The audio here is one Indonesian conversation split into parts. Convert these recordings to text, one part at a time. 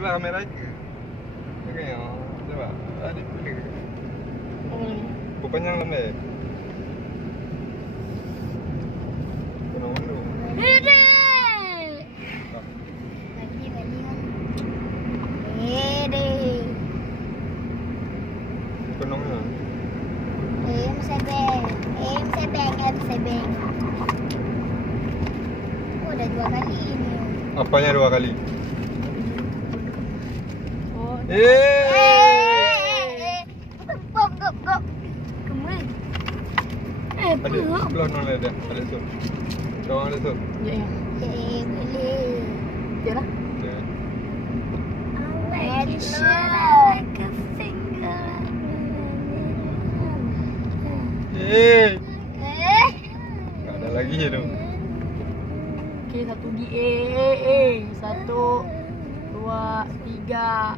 Coba kamera aja. Oke, coba. Adik. Bukan yang lembek. Penuh dulu. Penuhnya. Udah 2 kali ini. Apanya 2 kali? Oh. Gok. Kemana? Adik, sebelah nolnya ada. Ada sur. Doang ada sur. Ya. Boleh. Jalan. Ya. Nggak ada lagi ya dong. Oke, 1 di 1, 2, 3.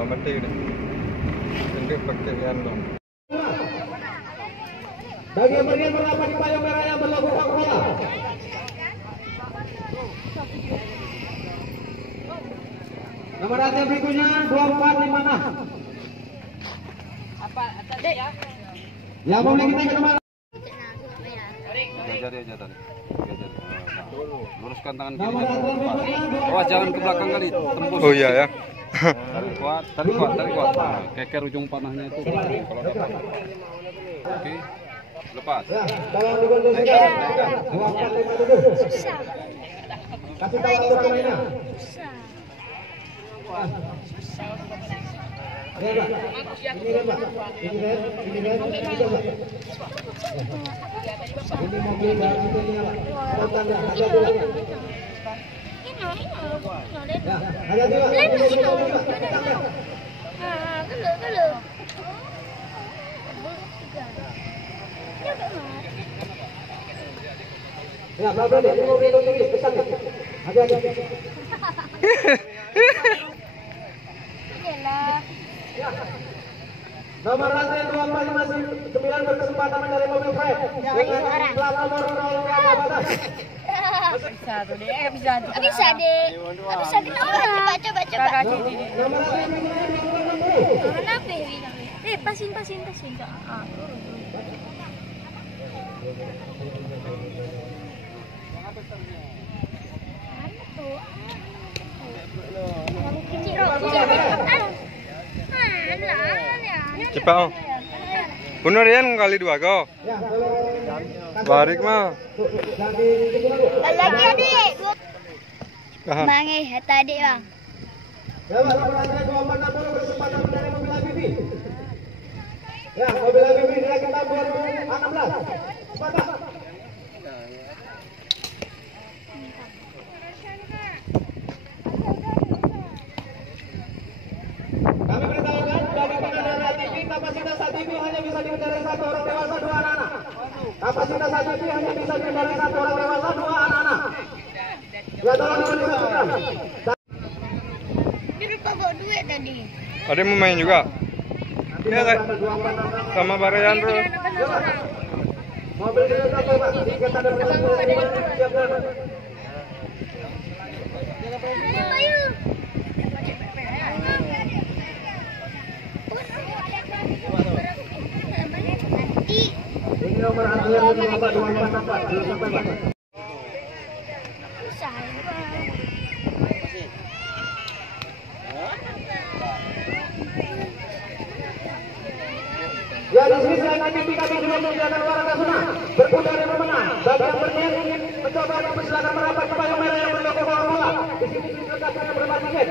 Oh, mati udah. Ini pakai yang dong. Bagian-bagian berapa di payung merah yang berlogo Coca-Cola? Nomor antrian berikutnya 2456. Apa tadi ya? Yang mau kita ke nomor. Jari aja tadi. Luruskan tangan kiri. Nomor antrian berikutnya Awas jangan ke belakang kali, tembus. Oh iya ya. Tarik kuat. Nah, keker ujung panahnya itu kalau dapat. Oke. Lepas. Ya, tolong dikondisikan. 2457. Susah. Kasih tahu untuk lainnya. Susah. Ya, Pak. Ini kan, Pak. Ini kan. Ini coba. Ini mobil baru itu Pak. Kalau tanda hati-hati, Pak. Ya, hati-hati, Pak. Ini mobil, Pak. Tanda. Kalau. Ya, pelan-pelan deh. Ini mobil itu tinggi, besar nih. Hati-hati. Nomor antrian 2459 berkesempatan mencari mobil Fred dengan plat nomor 0 Bisa tuh deh, bisa tuh. Bisa deh. Bisa kita coba. Nomor antrian berikutnya 260. Kenapa? Pasin. Ah. Cepat. Oh. Bener ya kali 2 kok. Ya, Barik mah. Lagi adik. Tahan. Mangi tadi bang. Ya, Pak, nomor antrian 2460 berkesempatan mencari mobil Habibi. Ya, mobil Habibi nilai kita 2016. Cepat. Kami beritahukan bagi pengendara ATV kapasitas ATV hanya bisa dikendarai 1 orang dewasa 2 anak-anak. Kapasitas ATV hanya bisa dikendarai 1 orang dewasa 2 anak-anak. Ya, tolong dikondisikan. Jadi bawa duit tadi. Ada mau main juga? Iya kayak sama Barayan bro. Mobil ini berapa, Pak? Tiket ada siapkan. Ayo. Ini nomor antrian ini Bapak 244. Belum sampai, Pak. Ya, di sini selain ATV kami juga menyediakan warna sunah berkuda dan memenang. Bagi yang berniat ingin mencoba silakan merapat ke payung merah yang berlogo Coca-Cola. Di sini dilengkapi dengan berbagai tiket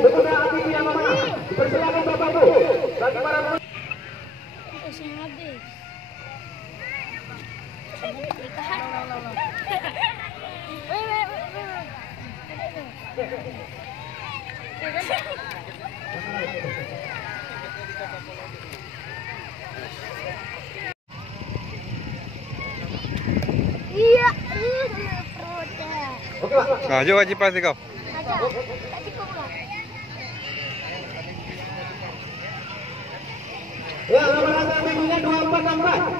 berkuda ATV yang memenang. Dipersilakan Bapak Ibu. Bagi para Habis. Iya, perutnya. Oke, Pak. Nah, ayo wajib pasti kau. Aja, tak cukup lah. Ya, nomor minggunya 2464.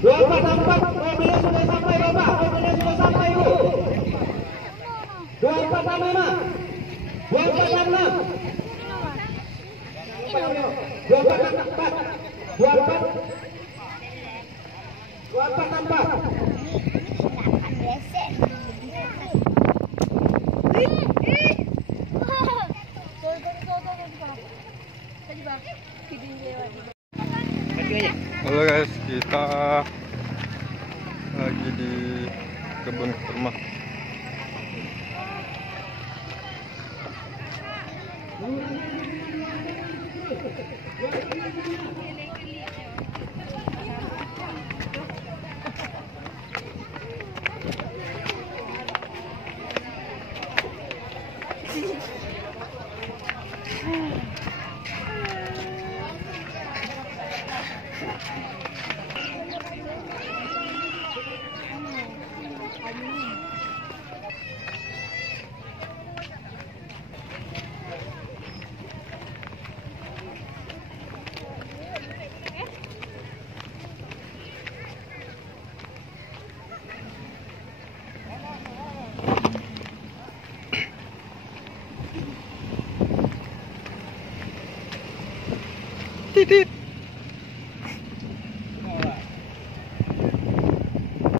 2464, mobilnya sudah sampai, Bapak. Mobilnya sudah sampai, Bu. 2465. 2466. 2464. 2464. Halo guys, kita lagi di kebun kurma.